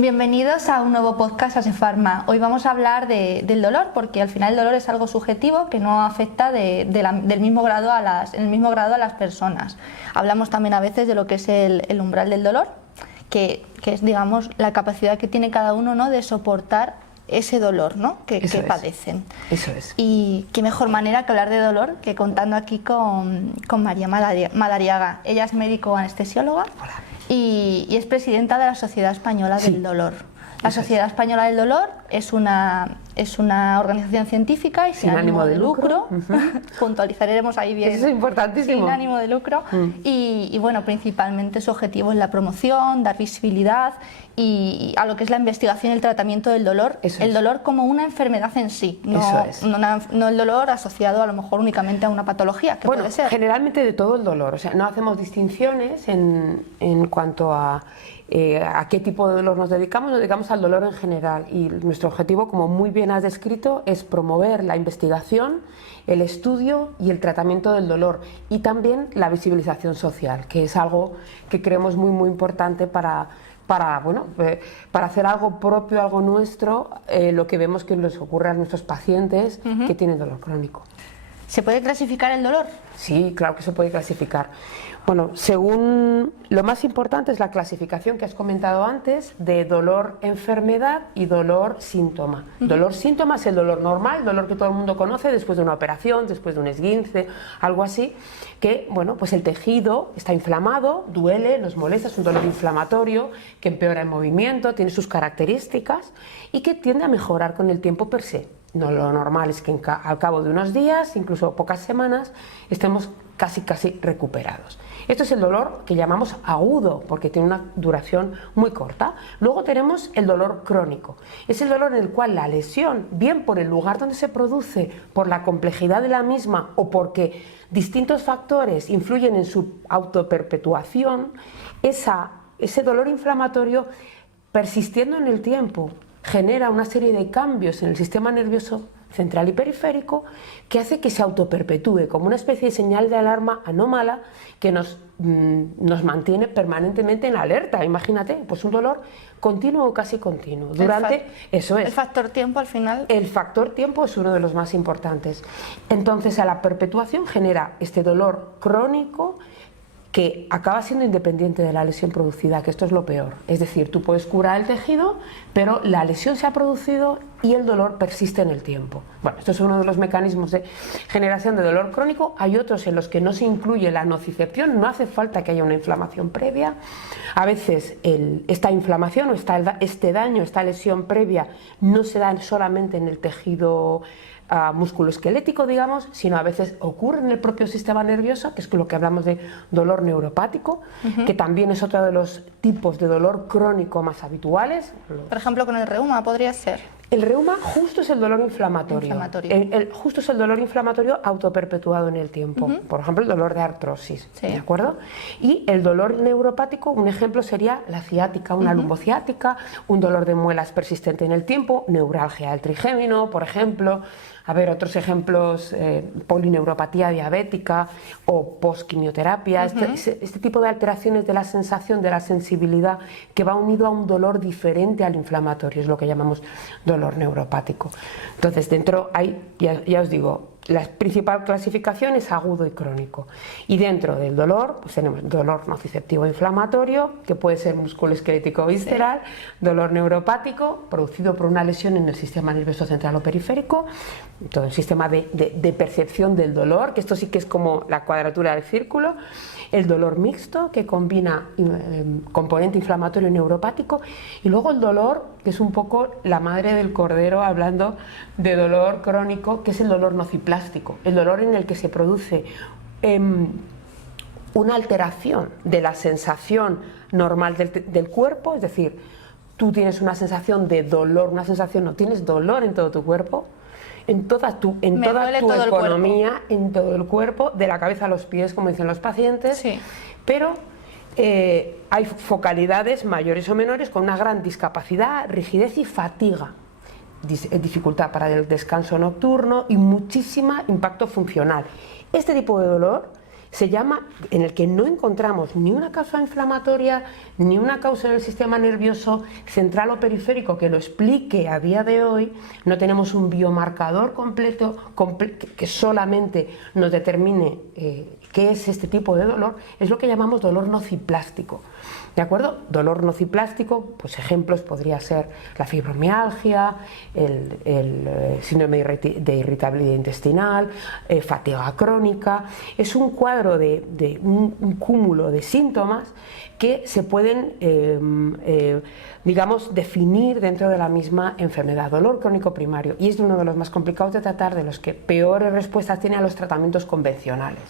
Bienvenidos a un nuevo podcast Asefarma. Hoy vamos a hablar del dolor, porque al final el dolor es algo subjetivo que no afecta del mismo grado en el mismo grado a las personas. Hablamos también a veces de lo que es el umbral del dolor, que es, digamos, la capacidad que tiene cada uno, ¿no?, de soportar ese dolor, ¿no?, que padecen. Eso es. Y qué mejor manera que hablar de dolor que contando aquí con María Madariaga. Ella es médico anestesióloga. Hola. Y es presidenta de la Sociedad Española del Dolor. La Sociedad Española del Dolor es una organización científica y sin ánimo de lucro. Puntualizaremos ahí bien. Eso es importantísimo. Sin ánimo de lucro. Y bueno, principalmente su objetivo es la promoción, dar visibilidad y a lo que es la investigación y el tratamiento del dolor. El dolor como una enfermedad en sí, no el dolor asociado a lo mejor únicamente a una patología, que puede ser. Generalmente de todo el dolor, o sea, no hacemos distinciones en cuanto a qué tipo de dolor nos dedicamos al dolor en general, y nuestro objetivo, como muy bien has descrito, es promover la investigación, el estudio y el tratamiento del dolor, y también la visibilización social, que es algo que creemos muy importante para hacer algo propio, algo nuestro, lo que vemos que les ocurre a nuestros pacientes que tienen dolor crónico. ¿Se puede clasificar el dolor? Sí, claro que se puede clasificar. Bueno, según lo más importante es la clasificación que has comentado antes de dolor-enfermedad y dolor-síntoma. Dolor-síntoma es el dolor normal, dolor que todo el mundo conoce después de una operación, después de un esguince, algo así, que bueno, pues el tejido está inflamado, duele, nos molesta, es un dolor inflamatorio que empeora el movimiento, tiene sus características y que tiende a mejorar con el tiempo per se. No, lo normal es que al cabo de unos días, incluso pocas semanas, estemos casi recuperados. Esto es el dolor que llamamos agudo, porque tiene una duración muy corta. Luego tenemos el dolor crónico. Es el dolor en el cual la lesión, bien por el lugar donde se produce, por la complejidad de la misma o porque distintos factores influyen en su autoperpetuación, ese dolor inflamatorio, persistiendo en el tiempo, genera una serie de cambios en el sistema nervioso central y periférico que hace que se autoperpetúe como una especie de señal de alarma anómala que nos mantiene permanentemente en alerta. Imagínate, pues un dolor continuo o casi continuo. Eso es. El factor tiempo al final. El factor tiempo es uno de los más importantes. Entonces, a la perpetuación genera este dolor crónico que acaba siendo independiente de la lesión producida, que esto es lo peor. Es decir, tú puedes curar el tejido, pero la lesión se ha producido y el dolor persiste en el tiempo. Bueno, esto es uno de los mecanismos de generación de dolor crónico. Hay otros en los que no se incluye la nocicepción, no hace falta que haya una inflamación previa. A veces esta inflamación o este daño, esta lesión previa, no se da solamente en el tejido musculoesquelético, digamos, sino a veces ocurre en el propio sistema nervioso, que es lo que hablamos de dolor neuropático, que también es otro de los tipos de dolor crónico más habituales. Por ejemplo, con el reuma podría ser. El reuma justo es el dolor inflamatorio. Justo es el dolor inflamatorio autoperpetuado en el tiempo. Por ejemplo, el dolor de artrosis, ¿de acuerdo? Y el dolor neuropático, un ejemplo sería la ciática, una lumbociática, un dolor de muelas persistente en el tiempo, neuralgia del trigémino, por ejemplo. A ver, otros ejemplos, polineuropatía diabética o postquimioterapia, este tipo de alteraciones de la sensación, de la sensibilidad, que va unido a un dolor diferente al inflamatorio, es lo que llamamos dolor neuropático. Entonces, dentro hay, ya os digo, la principal clasificación es agudo y crónico. Y dentro del dolor, pues tenemos dolor nociceptivo inflamatorio, que puede ser musculoesquelético o visceral, dolor neuropático, producido por una lesión en el sistema nervioso central o periférico, todo el sistema de percepción del dolor, que esto sí que es como la cuadratura del círculo, el dolor mixto, que combina componente inflamatorio y neuropático, y luego el dolor, que es un poco la madre del cordero, hablando de dolor crónico, que es el dolor nociplástico, el dolor en el que se produce una alteración de la sensación normal del cuerpo, es decir, tú tienes una sensación de dolor, no tienes dolor en todo tu cuerpo, en toda tu economía, en todo el cuerpo, de la cabeza a los pies, como dicen los pacientes, pero hay focalidades mayores o menores con una gran discapacidad, rigidez y fatiga, dificultad para el descanso nocturno y muchísimo impacto funcional. Este tipo de dolor en el que no encontramos ni una causa inflamatoria, ni una causa en el sistema nervioso central o periférico que lo explique a día de hoy. No tenemos un biomarcador completo que solamente nos determine qué es este tipo de dolor. Es lo que llamamos dolor nociplástico. ¿De acuerdo? Dolor nociplástico, pues ejemplos podría ser la fibromialgia, el síndrome de irritabilidad intestinal, fatiga crónica. Es un cuadro de un cúmulo de síntomas que se pueden, digamos, definir dentro de la misma enfermedad. Dolor crónico primario, y es uno de los más complicados de tratar, de los que peores respuestas tiene a los tratamientos convencionales.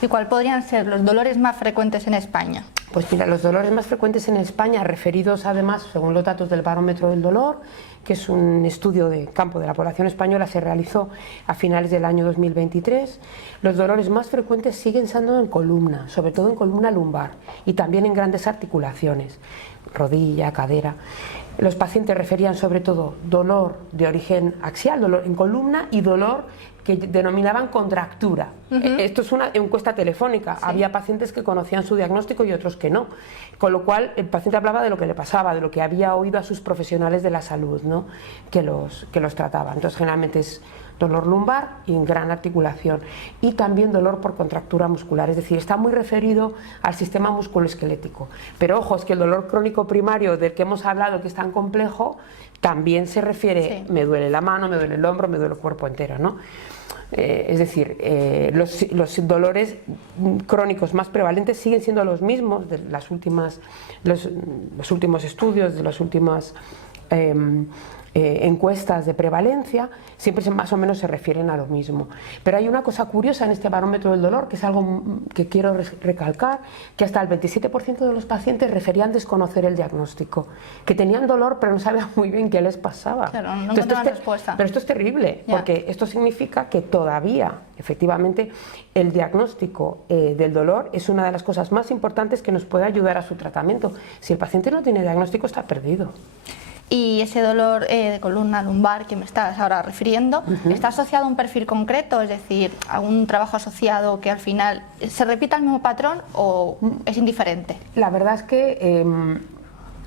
¿Y cuáles podrían ser los dolores más frecuentes en España? Pues mira, los dolores más frecuentes en España, referidos además, según los datos del Barómetro del Dolor, que es un estudio de campo de la población española, se realizó a finales del año 2023, los dolores más frecuentes siguen siendo en columna, sobre todo en columna lumbar y también en grandes articulaciones, rodilla, cadera. Los pacientes referían sobre todo dolor de origen axial, dolor en columna, y dolor que denominaban contractura. Esto es una encuesta telefónica. Sí. Había pacientes que conocían su diagnóstico y otros que no. Con lo cual el paciente hablaba de lo que le pasaba, de lo que había oído a sus profesionales de la salud, ¿no? que los trataban. Entonces generalmente es dolor lumbar y en gran articulación, y también dolor por contractura muscular, es decir, está muy referido al sistema musculoesquelético. Pero ojo, es que el dolor crónico primario del que hemos hablado, que es tan complejo, también se refiere, sí, me duele la mano, me duele el hombro, me duele el cuerpo entero, ¿no? Es decir, los dolores crónicos más prevalentes siguen siendo los mismos de los últimos estudios, de las últimas encuestas de prevalencia, siempre más o menos se refieren a lo mismo. Pero hay una cosa curiosa en este barómetro del dolor, que es algo que quiero recalcar, que hasta el 27% de los pacientes referían desconocer el diagnóstico, que tenían dolor pero no sabían muy bien qué les pasaba. Claro, no encontraban respuesta. Pero esto es terrible, porque esto significa que todavía, efectivamente, el diagnóstico del dolor es una de las cosas más importantes que nos puede ayudar a su tratamiento. Si el paciente no tiene diagnóstico, está perdido. Y ese dolor de columna lumbar que me estás ahora refiriendo, ¿está asociado a un perfil concreto? Es decir, a un trabajo asociado que al final se repita el mismo patrón, o es indiferente. La verdad es que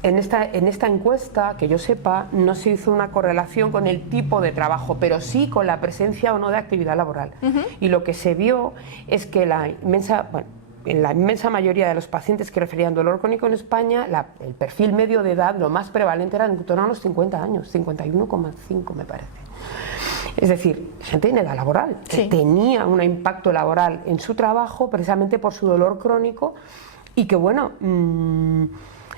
en esta encuesta, que yo sepa, no se hizo una correlación con el tipo de trabajo, pero sí con la presencia o no de actividad laboral. Y lo que se vio es que en la inmensa mayoría de los pacientes que referían dolor crónico en España, el perfil medio de edad, lo más prevalente, era en torno a los 50 años, 51,5 me parece. Es decir, gente en edad laboral, que tenía un impacto laboral en su trabajo precisamente por su dolor crónico, y que bueno,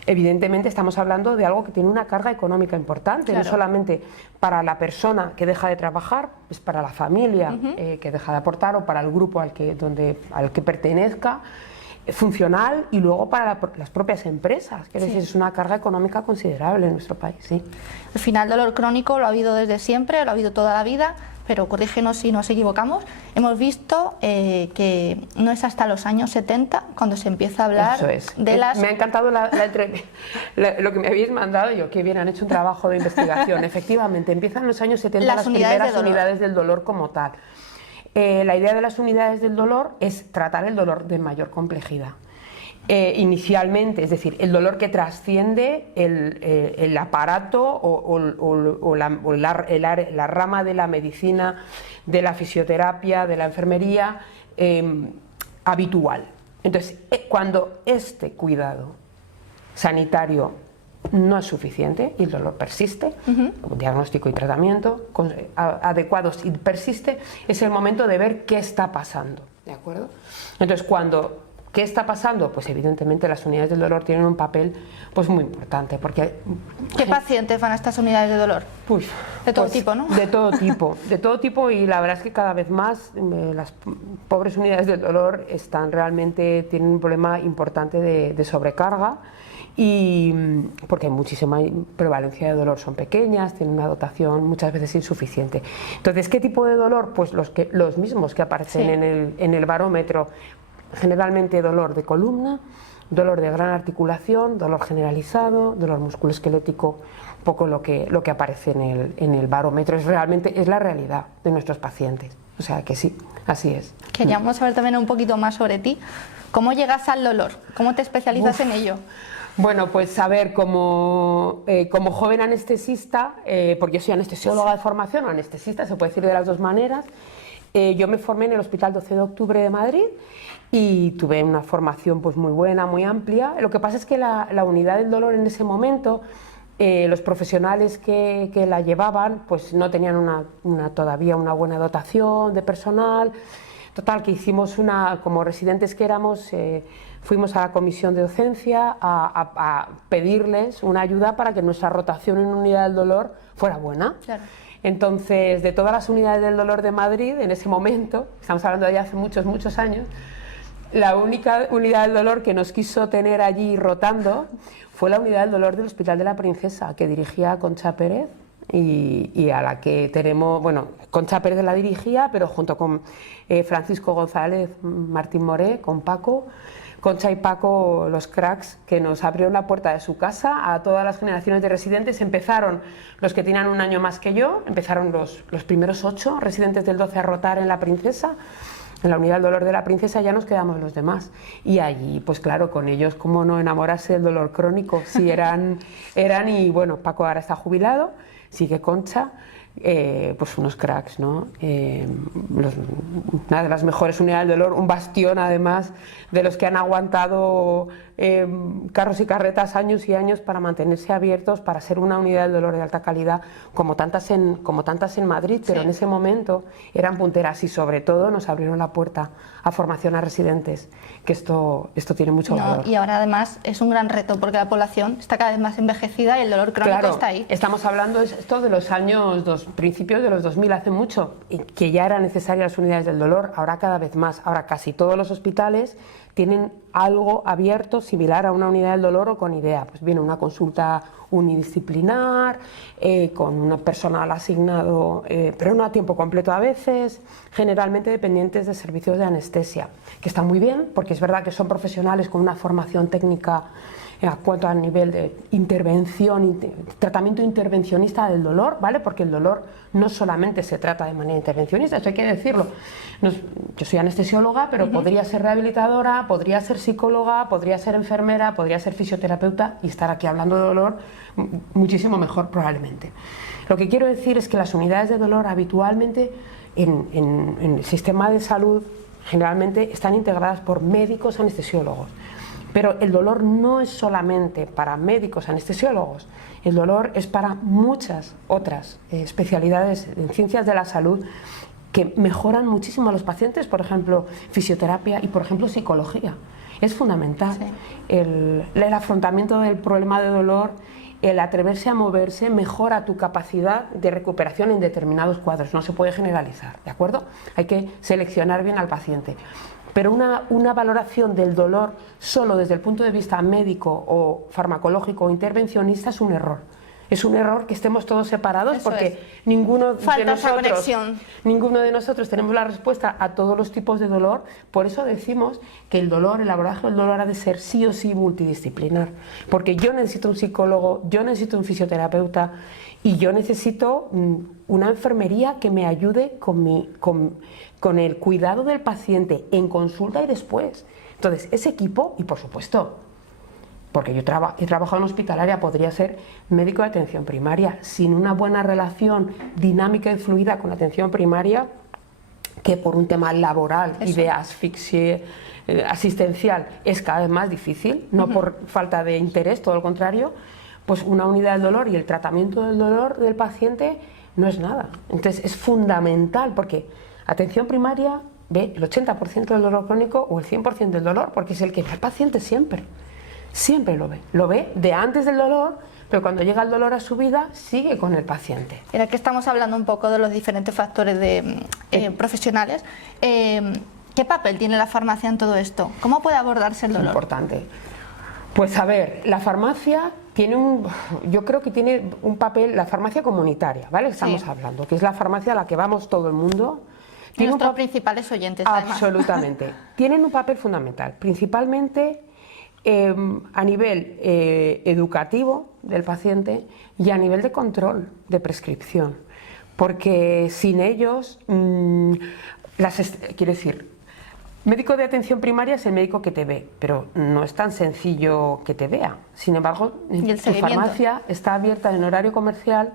evidentemente estamos hablando de algo que tiene una carga económica importante, no solamente para la persona que deja de trabajar, es para la familia que deja de aportar, o para el grupo al que pertenezca, funcional, y luego para las propias empresas, que es una carga económica considerable en nuestro país. Sí. Al final, dolor crónico lo ha habido desde siempre, lo ha habido toda la vida, pero corrígenos si nos equivocamos. Hemos visto que no es hasta los años 70 cuando se empieza a hablar de las... Me ha encantado lo que me habéis mandado, yo, que bien, han hecho un trabajo de investigación. Efectivamente, empiezan en los años 70 las primeras unidades del dolor como tal. La idea de las unidades del dolor es tratar el dolor de mayor complejidad. Inicialmente, es decir, el dolor que trasciende el aparato o la rama de la medicina, de la fisioterapia, de la enfermería habitual. Entonces, cuando este cuidado sanitario no es suficiente y el dolor persiste, diagnóstico y tratamiento adecuados, y persiste, es el momento de ver qué está pasando, ¿de acuerdo? Entonces, ¿qué está pasando? Pues evidentemente las unidades del dolor tienen un papel pues muy importante, porque... ¿Qué pacientes van a estas unidades de dolor? De todo tipo, ¿no? De todo tipo, y la verdad es que cada vez más las pobres unidades del dolor tienen un problema importante de sobrecarga, y porque hay muchísima prevalencia de dolor, son pequeñas, tienen una dotación muchas veces insuficiente. Entonces, ¿qué tipo de dolor? Pues los mismos que aparecen en el barómetro. Generalmente dolor de columna, dolor de gran articulación, dolor generalizado, dolor musculoesquelético poco lo que aparece en el barómetro, realmente es la realidad de nuestros pacientes. O sea que sí, así es. Queríamos saber también un poquito más sobre ti. ¿Cómo llegas al dolor? ¿Cómo te especializas en ello? Bueno, pues a ver, como joven anestesista, porque yo soy anestesióloga de formación, o anestesista, se puede decir de las dos maneras, yo me formé en el Hospital 12 de Octubre de Madrid y tuve una formación pues muy buena, muy amplia. Lo que pasa es que la unidad del dolor en ese momento, los profesionales que la llevaban pues no tenían todavía una buena dotación de personal. Total, que hicimos como residentes que éramos, fuimos a la comisión de docencia a pedirles una ayuda para que nuestra rotación en unidad del dolor fuera buena. Claro. Entonces, de todas las unidades del dolor de Madrid, en ese momento, estamos hablando de hace muchos años, la única unidad del dolor que nos quiso tener allí rotando fue la unidad del dolor del Hospital de la Princesa, que dirigía Concha Pérez, y a la que tenemos, bueno, Concha Pérez la dirigía, pero junto con Francisco González, Martín Moré, con Paco, Concha y Paco, los cracks que nos abrieron la puerta de su casa a todas las generaciones de residentes. Empezaron los que tenían un año más que yo, empezaron los primeros 8 residentes del 12 a rotar en la Princesa. En la unidad del dolor de la Princesa ya nos quedamos los demás. Y allí, pues claro, con ellos, cómo no enamorarse del dolor crónico. Sí, eran y bueno, Paco ahora está jubilado, sigue Concha, pues unos cracks, ¿no? Una de las mejores unidades del dolor, un bastión además de los que han aguantado carros y carretas años y años para mantenerse abiertos, para ser una unidad del dolor de alta calidad, como tantas en Madrid, pero sí, en ese momento eran punteras y sobre todo nos abrieron la puerta a formación a residentes, que esto tiene mucho valor. Y ahora además es un gran reto porque la población está cada vez más envejecida y el dolor crónico claro, está ahí. Estamos hablando esto de los años, principios de los 2000, hace mucho, que ya eran necesarias las unidades del dolor, ahora cada vez más. Ahora casi todos los hospitales tienen algo abierto similar a una unidad del dolor o con IDEA. Pues viene una consulta unidisciplinar, con un personal asignado, pero no a tiempo completo a veces, generalmente dependientes de servicios de anestesia, que está muy bien, porque es verdad que son profesionales con una formación técnica en cuanto al nivel de intervención, tratamiento intervencionista del dolor, ¿vale? Porque el dolor no solamente se trata de manera intervencionista, eso hay que decirlo. Yo soy anestesióloga, pero podría ser rehabilitadora, podría ser psicóloga, podría ser enfermera, podría ser fisioterapeuta y estar aquí hablando de dolor muchísimo mejor probablemente. Lo que quiero decir es que las unidades de dolor habitualmente en el sistema de salud generalmente están integradas por médicos anestesiólogos. Pero el dolor no es solamente para médicos anestesiólogos, el dolor es para muchas otras especialidades en ciencias de la salud que mejoran muchísimo a los pacientes, por ejemplo, fisioterapia y, por ejemplo, psicología. Es fundamental. Sí. El afrontamiento del problema de dolor, el atreverse a moverse, mejora tu capacidad de recuperación en determinados cuadros. No se puede generalizar, ¿de acuerdo? Hay que seleccionar bien al paciente. Pero una valoración del dolor solo desde el punto de vista médico o farmacológico o intervencionista es un error. Es un error que estemos todos separados. Eso porque es. ninguno de nosotros tenemos la respuesta a todos los tipos de dolor. Por eso decimos que el abordaje del dolor ha de ser sí o sí multidisciplinar. Porque yo necesito un psicólogo, yo necesito un fisioterapeuta y yo necesito una enfermería que me ayude con el cuidado del paciente en consulta y después. Entonces, ese equipo, y por supuesto, porque yo he trabajado en hospitalaria, podría ser médico de atención primaria, sin una buena relación dinámica y fluida con la atención primaria, que por un tema laboral y de asfixia asistencial es cada vez más difícil, no por falta de interés, todo lo contrario, pues una unidad del dolor y el tratamiento del dolor del paciente no es nada. Entonces es fundamental, porque atención primaria ve el 80% del dolor crónico o el 100% del dolor, porque es el que ve al paciente siempre lo ve de antes del dolor, pero cuando llega el dolor a su vida sigue con el paciente. Era que estamos hablando un poco de los diferentes factores profesionales. ¿Qué papel tiene la farmacia en todo esto? ¿Cómo puede abordarse el dolor? Es importante. Pues a ver, la farmacia yo creo que tiene un papel, la farmacia comunitaria, ¿vale? Estamos hablando, que es la farmacia a la que vamos todo el mundo. Nuestros principales oyentes, además. Absolutamente. Tienen un papel fundamental, principalmente a nivel educativo, del paciente y a nivel de control de prescripción, porque sin ellos, quiero decir, médico de atención primaria es el médico que te ve, pero no es tan sencillo que te vea. Sin embargo, tu farmacia está abierta en horario comercial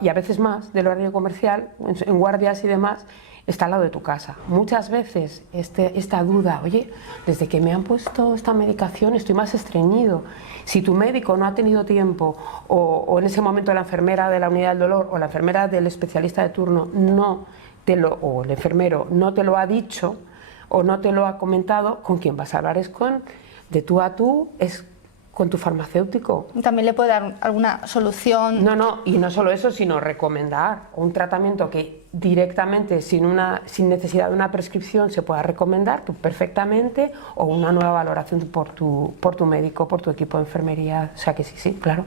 y a veces más del horario comercial, en guardias y demás, está al lado de tu casa. Muchas veces esta duda, oye, desde que me han puesto esta medicación estoy más estreñido. Si tu médico no ha tenido tiempo o en ese momento la enfermera de la unidad del dolor o la enfermera del especialista de turno o el enfermero no te lo ha dicho o no te lo ha comentado, con quien vas a hablar es de tú a tú, es con tu farmacéutico. También le puede dar alguna solución. No, y no solo eso, sino recomendar un tratamiento que directamente, sin necesidad de una prescripción, se pueda recomendar perfectamente, o una nueva valoración por tu médico, por tu equipo de enfermería. O sea que sí, claro,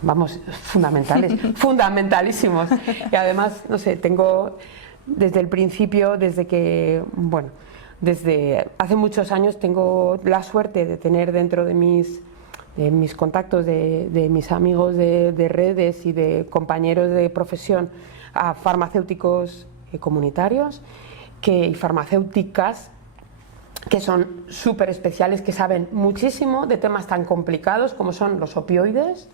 vamos, fundamentales, fundamentalísimos. Y además, no sé, tengo desde el principio, desde hace muchos años, tengo la suerte de tener dentro de mis contactos, de mis amigos de redes y de compañeros de profesión, a farmacéuticos comunitarios y farmacéuticas que son súper especiales, que saben muchísimo de temas tan complicados como son los opioides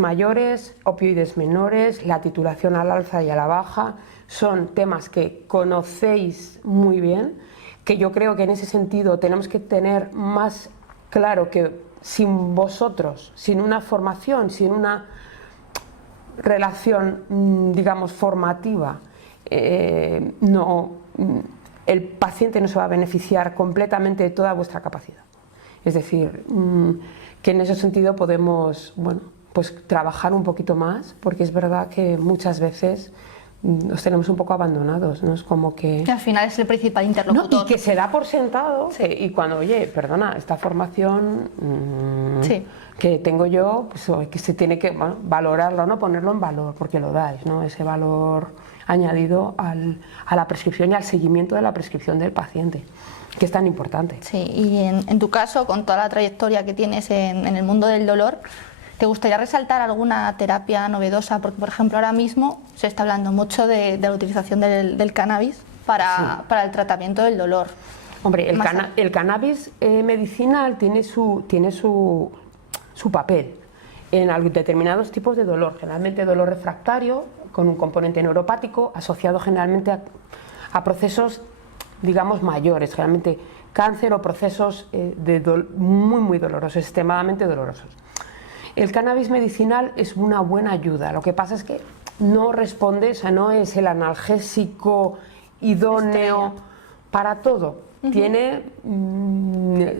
mayores, opioides menores, la titulación al alza y a la baja. Son temas que conocéis muy bien, que yo creo que en ese sentido tenemos que tener más claro que sin vosotros, sin una formación, sin una relación, digamos, formativa, el paciente no se va a beneficiar completamente de toda vuestra capacidad. Es decir, que en ese sentido podemos, pues trabajar un poquito más, porque es verdad que muchas veces nos tenemos un poco abandonados, ¿no? Es como que al final es el principal interlocutor. No, y que se da por sentado, sí. Y cuando, oye, perdona, esta formación que tengo yo, pues que se tiene que valorarlo, ¿no? Ponerlo en valor, porque lo dais, ¿no? Ese valor añadido a la prescripción y al seguimiento de la prescripción del paciente, que es tan importante. Sí, y en tu caso, con toda la trayectoria que tienes en el mundo del dolor, ¿te gustaría resaltar alguna terapia novedosa? Porque, por ejemplo, ahora mismo se está hablando mucho de la utilización del cannabis para el tratamiento del dolor. Hombre, el cannabis medicinal tiene su papel en determinados tipos de dolor, generalmente dolor refractario, con un componente neuropático, asociado generalmente a procesos, digamos, mayores, generalmente cáncer o procesos muy dolorosos, extremadamente dolorosos. El cannabis medicinal es una buena ayuda, lo que pasa es que no responde, o sea, no es el analgésico idóneo para todo. Tiene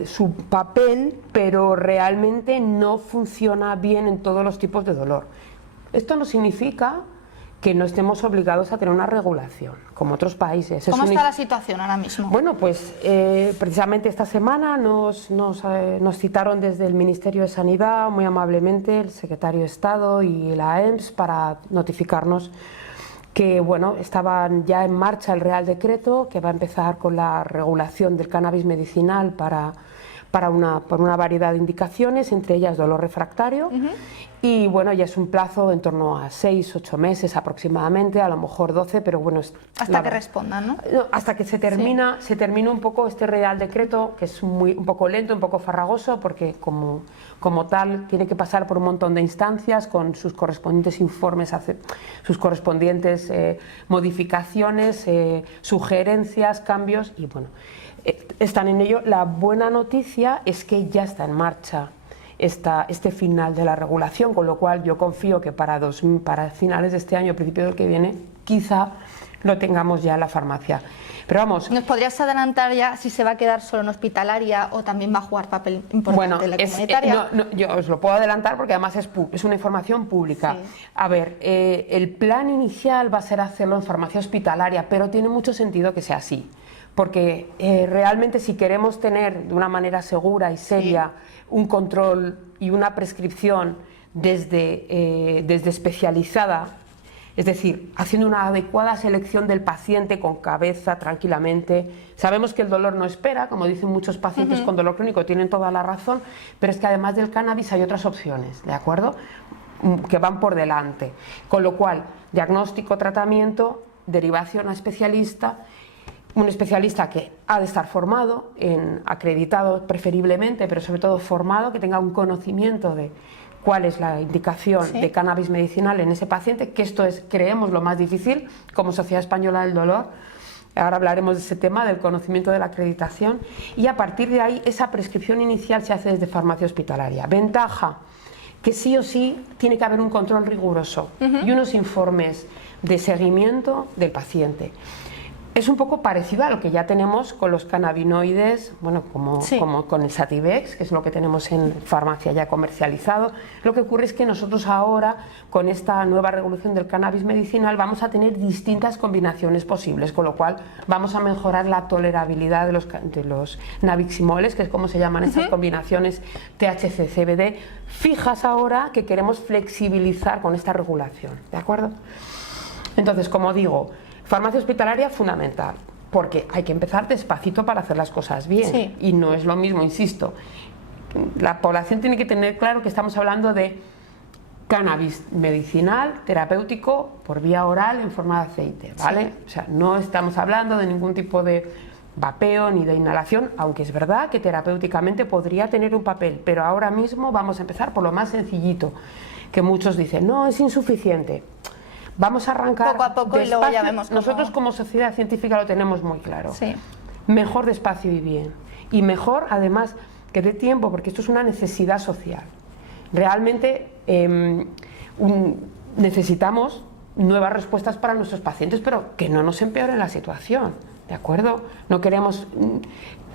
su papel, pero realmente no funciona bien en todos los tipos de dolor. Esto no significa que no estemos obligados a tener una regulación, como otros países. ¿Cómo está la situación ahora mismo? Bueno, pues precisamente esta semana nos citaron desde el Ministerio de Sanidad, muy amablemente, el Secretario de Estado y la EMS, para notificarnos que estaban ya en marcha el Real Decreto, que va a empezar con la regulación del cannabis medicinal por una variedad de indicaciones, entre ellas dolor refractario. Y ya es un plazo en torno a 6-8 meses aproximadamente, a lo mejor 12, pero hasta que respondan, ¿no? Hasta que se termina un poco este Real Decreto, que es un poco lento, un poco farragoso, porque como tal tiene que pasar por un montón de instancias con sus correspondientes informes, sus correspondientes modificaciones, sugerencias, cambios, y están en ello. La buena noticia es que ya está en marcha este final de la regulación, con lo cual yo confío que para finales de este año, principio del que viene, quizá lo tengamos ya en la farmacia. Pero vamos... ¿Nos podrías adelantar ya si se va a quedar solo en hospitalaria o también va a jugar papel importante en la comunitaria? Yo os lo puedo adelantar porque además es una información pública. Sí. A ver, el plan inicial va a ser hacerlo en farmacia hospitalaria, pero tiene mucho sentido que sea así. Porque realmente si queremos tener de una manera segura y seria un control y una prescripción desde especializada, Es decir, haciendo una adecuada selección del paciente con cabeza, tranquilamente. Sabemos que el dolor no espera, como dicen muchos pacientes con dolor crónico, tienen toda la razón, pero es que además del cannabis hay otras opciones, ¿de acuerdo?, que van por delante. Con lo cual, diagnóstico, tratamiento, derivación a especialista, un especialista que ha de estar formado, acreditado preferiblemente, pero sobre todo formado, que tenga un conocimiento de cuál es la indicación de cannabis medicinal en ese paciente, que esto es, creemos, lo más difícil como Sociedad Española del Dolor. Ahora hablaremos de ese tema, del conocimiento de la acreditación, y a partir de ahí esa prescripción inicial se hace desde farmacia hospitalaria. Ventaja, que sí o sí tiene que haber un control riguroso y unos informes de seguimiento del paciente. Es un poco parecido a lo que ya tenemos con los cannabinoides, bueno, como con el Sativex, que es lo que tenemos en farmacia ya comercializado. Lo que ocurre es que nosotros ahora, con esta nueva revolución del cannabis medicinal, vamos a tener distintas combinaciones posibles, con lo cual vamos a mejorar la tolerabilidad de los nabiximoles, que es como se llaman estas combinaciones THC-CBD, fijas ahora, que queremos flexibilizar con esta regulación, ¿de acuerdo? Entonces, como digo, farmacia hospitalaria fundamental, porque hay que empezar despacito para hacer las cosas bien, y no es lo mismo, insisto, la población tiene que tener claro que estamos hablando de cannabis medicinal, terapéutico, por vía oral en forma de aceite, ¿vale? O sea, no estamos hablando de ningún tipo de vapeo ni de inhalación, aunque es verdad que terapéuticamente podría tener un papel, pero ahora mismo vamos a empezar por lo más sencillito, que muchos dicen, no, es insuficiente. Vamos a arrancar poco a poco despacio. Y luego ya vemos cómo... Nosotros como sociedad científica lo tenemos muy claro. Mejor despacio y bien. Y mejor, además, que dé tiempo, porque esto es una necesidad social. Realmente necesitamos nuevas respuestas para nuestros pacientes, pero que no nos empeoren la situación, ¿de acuerdo? No queremos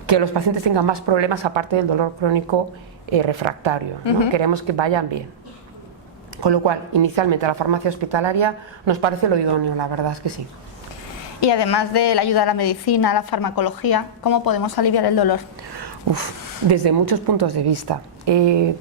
que los pacientes tengan más problemas aparte del dolor crónico refractario, ¿no? Queremos que vayan bien. Con lo cual, inicialmente la farmacia hospitalaria nos parece lo idóneo, la verdad es que sí. Y además de la ayuda a la medicina, a la farmacología, ¿cómo podemos aliviar el dolor? Desde muchos puntos de vista.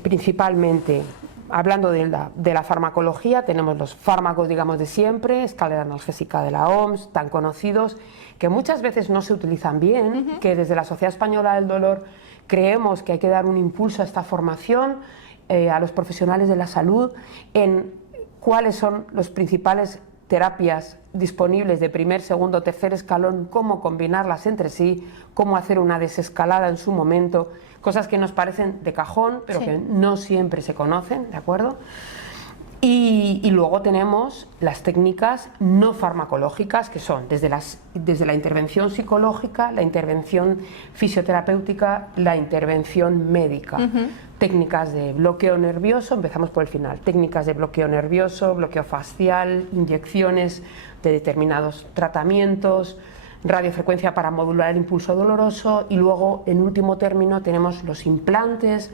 Principalmente, hablando de la farmacología, tenemos los fármacos, digamos, de siempre, escalera analgésica de la OMS, tan conocidos, que muchas veces no se utilizan bien, que desde la Sociedad Española del Dolor creemos que hay que dar un impulso a esta formación, a los profesionales de la salud, en cuáles son las principales terapias disponibles de primer, segundo, tercer escalón, cómo combinarlas entre sí, cómo hacer una desescalada en su momento, cosas que nos parecen de cajón, pero que no siempre se conocen, ¿de acuerdo? Y luego tenemos las técnicas no farmacológicas, que son desde la intervención psicológica, la intervención fisioterapéutica, la intervención médica. Técnicas de bloqueo nervioso, empezamos por el final, técnicas de bloqueo nervioso, bloqueo facial, inyecciones de determinados tratamientos, radiofrecuencia para modular el impulso doloroso, y luego en último término tenemos los implantes,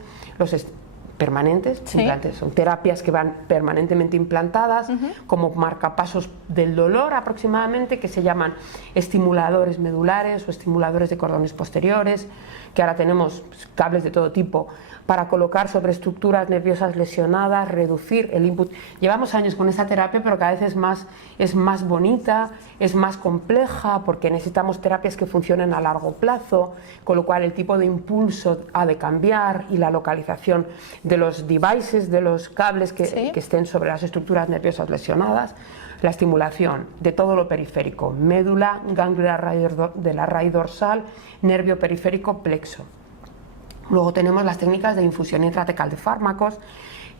permanentes, implantes, son terapias que van permanentemente implantadas como marcapasos del dolor aproximadamente, que se llaman estimuladores medulares o estimuladores de cordones posteriores, que ahora tenemos cables de todo tipo para colocar sobre estructuras nerviosas lesionadas, reducir el input. Llevamos años con esta terapia, pero cada vez es más bonita, es más compleja, porque necesitamos terapias que funcionen a largo plazo, con lo cual el tipo de impulso ha de cambiar, y la localización de los devices, de los cables que estén sobre las estructuras nerviosas lesionadas, la estimulación de todo lo periférico, médula, ganglia de la raíz dorsal, nervio periférico, plexo. Luego tenemos las técnicas de infusión intratecal de fármacos,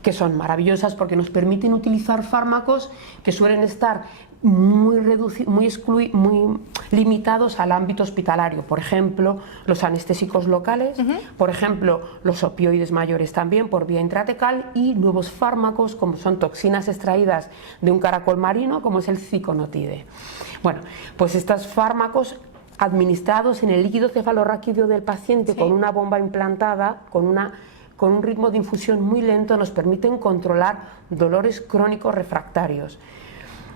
que son maravillosas porque nos permiten utilizar fármacos que suelen estar muy limitados al ámbito hospitalario. Por ejemplo, los anestésicos locales, por ejemplo, los opioides mayores también por vía intratecal, y nuevos fármacos como son toxinas extraídas de un caracol marino, como es el ciconotide. Bueno, pues estos fármacos administrados en el líquido cefalorraquídeo del paciente con una bomba implantada, con un ritmo de infusión muy lento, nos permiten controlar dolores crónicos refractarios.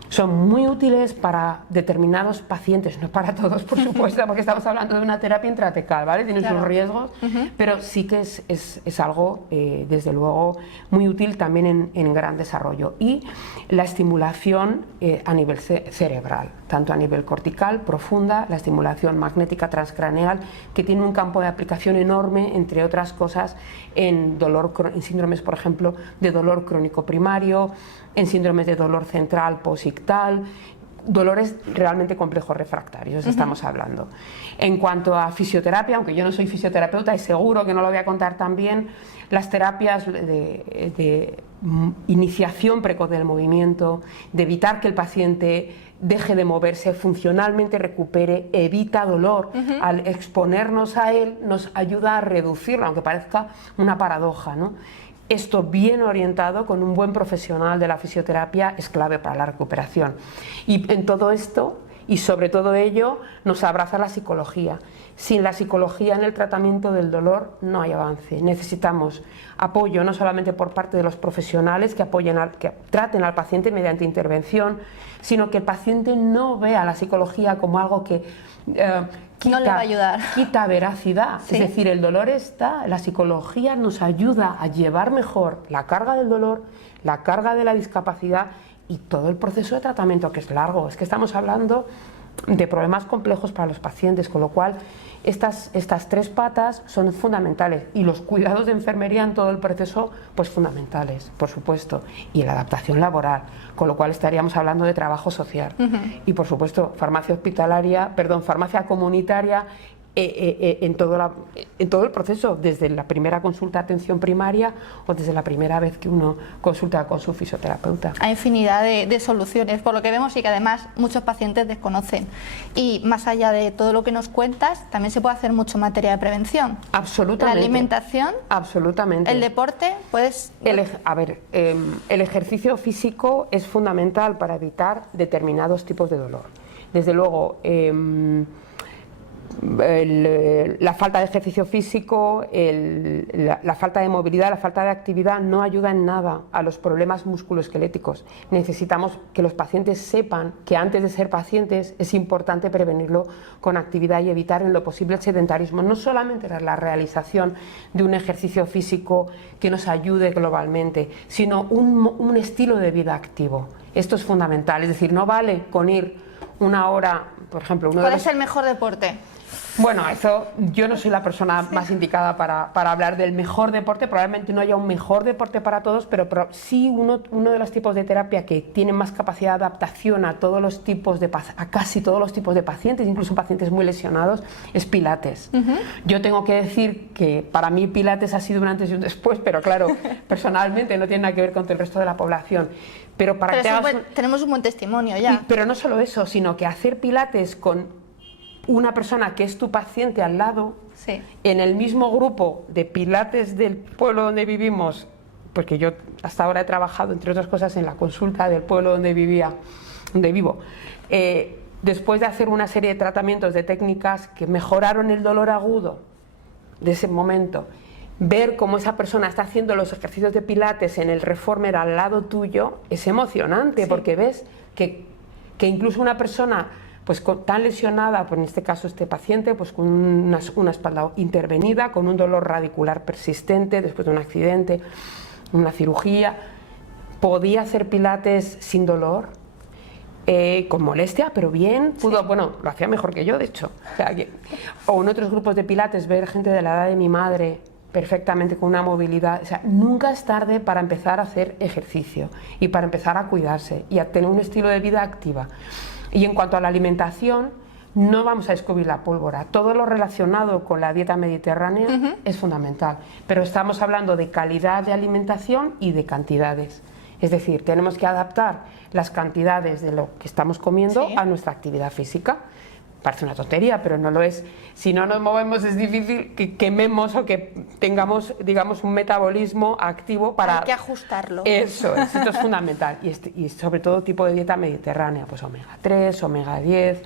Son muy útiles para determinados pacientes, no para todos, por supuesto, porque estamos hablando de una terapia intratecal, ¿vale? Tiene sus riesgos, pero sí que es algo, desde luego, muy útil también en gran desarrollo. Y la estimulación a nivel cerebral, tanto a nivel cortical, profunda, la estimulación magnética transcraneal, que tiene un campo de aplicación enorme, entre otras cosas, en síndromes, por ejemplo, de dolor crónico primario, en síndromes de dolor central posictal, dolores realmente complejos refractarios, estamos hablando. En cuanto a fisioterapia, aunque yo no soy fisioterapeuta y seguro que no lo voy a contar también, las terapias de iniciación precoz del movimiento, de evitar que el paciente deje de moverse, funcionalmente recupere, evita dolor. Al exponernos a él nos ayuda a reducirlo, aunque parezca una paradoja, ¿no? Esto bien orientado con un buen profesional de la fisioterapia es clave para la recuperación. Y en todo esto, y sobre todo ello, nos abraza la psicología. Sin la psicología en el tratamiento del dolor no hay avance. Necesitamos apoyo no solamente por parte de los profesionales que traten al paciente mediante intervención, sino que el paciente no vea la psicología como algo que no le va a ayudar. Quita veracidad. ¿Sí? Es decir, el dolor está, la psicología nos ayuda a llevar mejor la carga del dolor, la carga de la discapacidad y todo el proceso de tratamiento, que es largo. Es que estamos hablando de problemas complejos para los pacientes, con lo cual estas tres patas son fundamentales, y los cuidados de enfermería en todo el proceso, pues fundamentales, por supuesto, y la adaptación laboral, con lo cual estaríamos hablando de trabajo social. Y por supuesto, farmacia comunitaria en todo el proceso, desde la primera consulta de atención primaria o desde la primera vez que uno consulta con su fisioterapeuta. Hay infinidad de soluciones, por lo que vemos, y que además muchos pacientes desconocen. Y más allá de todo lo que nos cuentas, también se puede hacer mucho en materia de prevención. Absolutamente. La alimentación. Absolutamente. El deporte, pues... El ejercicio físico es fundamental para evitar determinados tipos de dolor. Desde luego, la falta de ejercicio físico, la falta de movilidad, la falta de actividad no ayuda en nada a los problemas musculoesqueléticos. Necesitamos que los pacientes sepan que antes de ser pacientes es importante prevenirlo con actividad y evitar en lo posible el sedentarismo. No solamente la realización de un ejercicio físico que nos ayude globalmente, sino un estilo de vida activo. Esto es fundamental, es decir, no vale con ir una hora, por ejemplo... ¿Cuál es el mejor deporte? Bueno, eso, yo no soy la persona más indicada para hablar del mejor deporte. Probablemente no haya un mejor deporte para todos, pero sí uno de los tipos de terapia que tiene más capacidad de adaptación a casi todos los tipos de pacientes, incluso pacientes muy lesionados, es Pilates. Yo tengo que decir que para mí Pilates ha sido un antes y un después, pero claro, personalmente no tiene nada que ver con el resto de la población. Pero tenemos un buen testimonio ya. Pero no solo eso, sino que hacer Pilates con una persona que es tu paciente al lado, sí, en el mismo grupo de Pilates del pueblo donde vivimos, porque yo hasta ahora he trabajado, entre otras cosas, en la consulta del pueblo donde vivo, después de hacer una serie de tratamientos de técnicas que mejoraron el dolor agudo de ese momento, ver cómo esa persona está haciendo los ejercicios de Pilates en el reformer al lado tuyo es emocionante, sí, porque ves que incluso una persona pues tan lesionada, pues en este caso este paciente, pues con una espalda intervenida, con un dolor radicular persistente después de un accidente, una cirugía, podía hacer Pilates sin dolor, con molestia, pero bien, pudo, sí, bueno, lo hacía mejor que yo, de hecho. O en otros grupos de Pilates, ver gente de la edad de mi madre perfectamente con una movilidad. O sea, nunca es tarde para empezar a hacer ejercicio y para empezar a cuidarse y a tener un estilo de vida activa. Y en cuanto a la alimentación, no vamos a descubrir la pólvora. Todo lo relacionado con la dieta mediterránea es fundamental, pero estamos hablando de calidad de alimentación y de cantidades. Es decir, tenemos que adaptar las cantidades de lo que estamos comiendo, sí, a nuestra actividad física. Parece una tontería, pero no lo es. Si no nos movemos es difícil que quememos o que tengamos, digamos, un metabolismo activo para... Hay que ajustarlo. Esto es fundamental. Y sobre todo tipo de dieta mediterránea, pues omega 3, omega 10,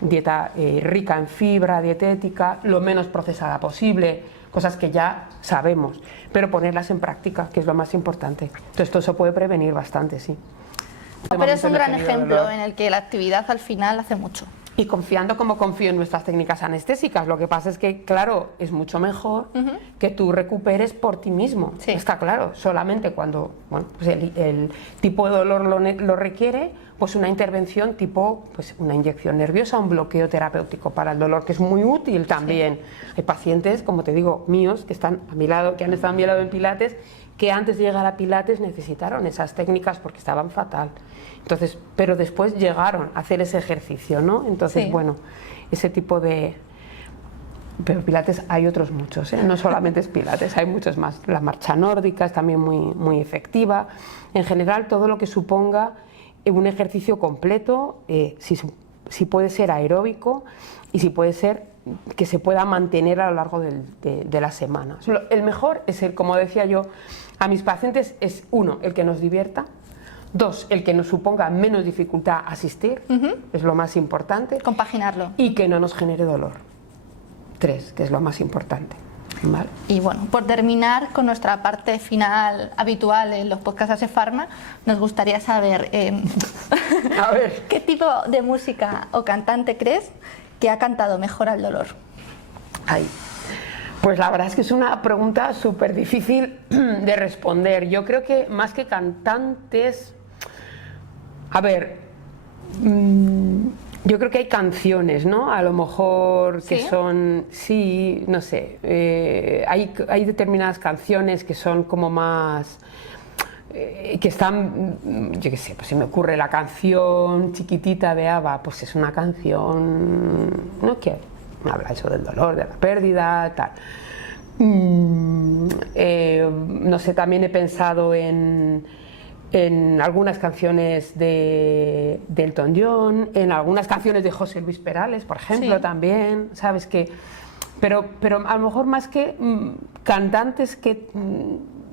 dieta rica en fibra dietética, lo menos procesada posible, cosas que ya sabemos, pero ponerlas en práctica, que es lo más importante. Entonces, esto se puede prevenir bastante, sí. Pero es un no he gran tenido ejemplo dolor. en el que la actividad al final hace mucho. Y confiando como confío en nuestras técnicas anestésicas. Lo que pasa es que, claro, es mucho mejor que tú recuperes por ti mismo. Sí. Está claro. Solamente cuando bueno, pues el tipo de dolor lo requiere, pues una intervención tipo pues una inyección nerviosa, un bloqueo terapéutico para el dolor, que es muy útil también. Sí. Hay pacientes, como te digo, míos, que están a mi lado, que han estado a mi lado en Pilates, que antes de llegar a Pilates necesitaron esas técnicas porque estaban fatal. Entonces, pero después llegaron a hacer ese ejercicio, ¿no? Entonces, sí. bueno, ese tipo de... Pero Pilates hay otros muchos, ¿eh? No solamente es Pilates, hay muchos más. La marcha nórdica es también muy efectiva. En general, todo lo que suponga un ejercicio completo, si puede ser aeróbico y si puede ser que se pueda mantener a lo largo de la semana. El mejor es el, como decía yo a mis pacientes, es uno, el que nos divierta. Dos, el que nos suponga menos dificultad asistir, es lo más importante. Compaginarlo. Y que no nos genere dolor. Tres, que es lo más importante. ¿Vale? Y bueno, por terminar con nuestra parte final habitual en los podcasts de Pharma, nos gustaría saber, a ver, ¿qué tipo de música o cantante crees que ha cantado mejor al dolor? Ay. Pues la verdad es que es una pregunta súper difícil de responder. Yo creo que más que cantantes, a ver, yo creo que hay canciones, ¿no? A lo mejor que ¿Sí? son, sí, no sé, hay determinadas canciones que son como más, que están, yo qué sé, pues se me ocurre la canción Chiquitita de ABBA, pues es una canción, ¿no? Que habla eso del dolor, de la pérdida, tal. No sé, también he pensado en algunas canciones de Elton John, en algunas canciones de José Luis Perales, por ejemplo, sí. también, ¿sabes? Pero a lo mejor más que cantantes que...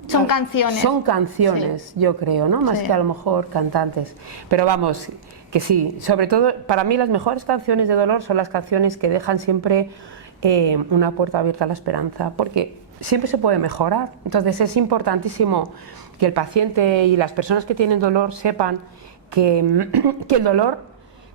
Son canciones. Son canciones, sí. Yo creo, ¿no? Más sí. que a lo mejor cantantes. Pero vamos, que sí, sobre todo, para mí las mejores canciones de dolor son las canciones que dejan siempre una puerta abierta a la esperanza, porque siempre se puede mejorar. Entonces es importantísimo que el paciente y las personas que tienen dolor sepan que el dolor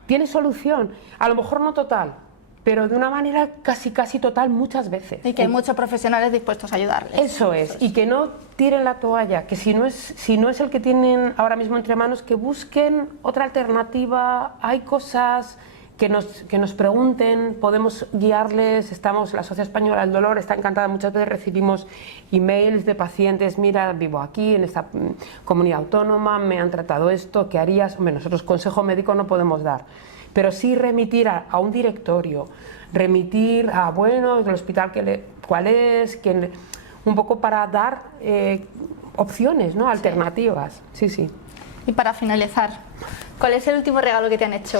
tiene solución, a lo mejor no total, pero de una manera casi total muchas veces. Y que hay muchos profesionales dispuestos a ayudarles. Eso es, y que no tiren la toalla, que si no es el que tienen ahora mismo entre manos, que busquen otra alternativa. Hay cosas que nos pregunten, podemos guiarles. La Sociedad Española del Dolor está encantada, muchas veces recibimos emails de pacientes: mira, vivo aquí en esta comunidad autónoma, me han tratado esto, ¿qué harías? Hombre, nosotros consejo médico no podemos dar, pero sí remitir a un directorio, remitir a, bueno, el hospital cuál es, un poco para dar opciones, ¿no? Alternativas. Sí, sí. Y para finalizar, ¿cuál es el último regalo que te han hecho?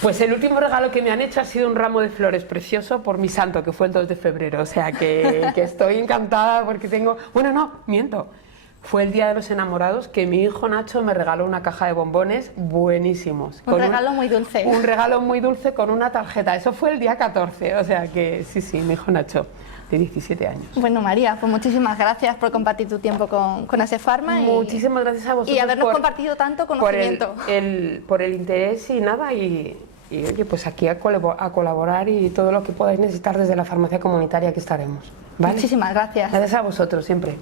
Pues el último regalo que me han hecho ha sido un ramo de flores precioso por mi santo, que fue el 2 de febrero. O sea que estoy encantada porque tengo... Bueno, no, miento. Fue el Día de los Enamorados que mi hijo Nacho me regaló una caja de bombones buenísimos. Un regalo muy dulce. Un regalo muy dulce con una tarjeta. Eso fue el día 14. O sea que sí, mi hijo Nacho, de 17 años. Bueno, María, pues muchísimas gracias por compartir tu tiempo con ASEPharma. Muchísimas gracias a vosotros. Y habernos compartido tanto conocimiento. Por el interés y nada. Y oye, pues aquí a colaborar, y todo lo que podáis necesitar desde la farmacia comunitaria, que estaremos. ¿Vale? Muchísimas gracias. Gracias a vosotros siempre.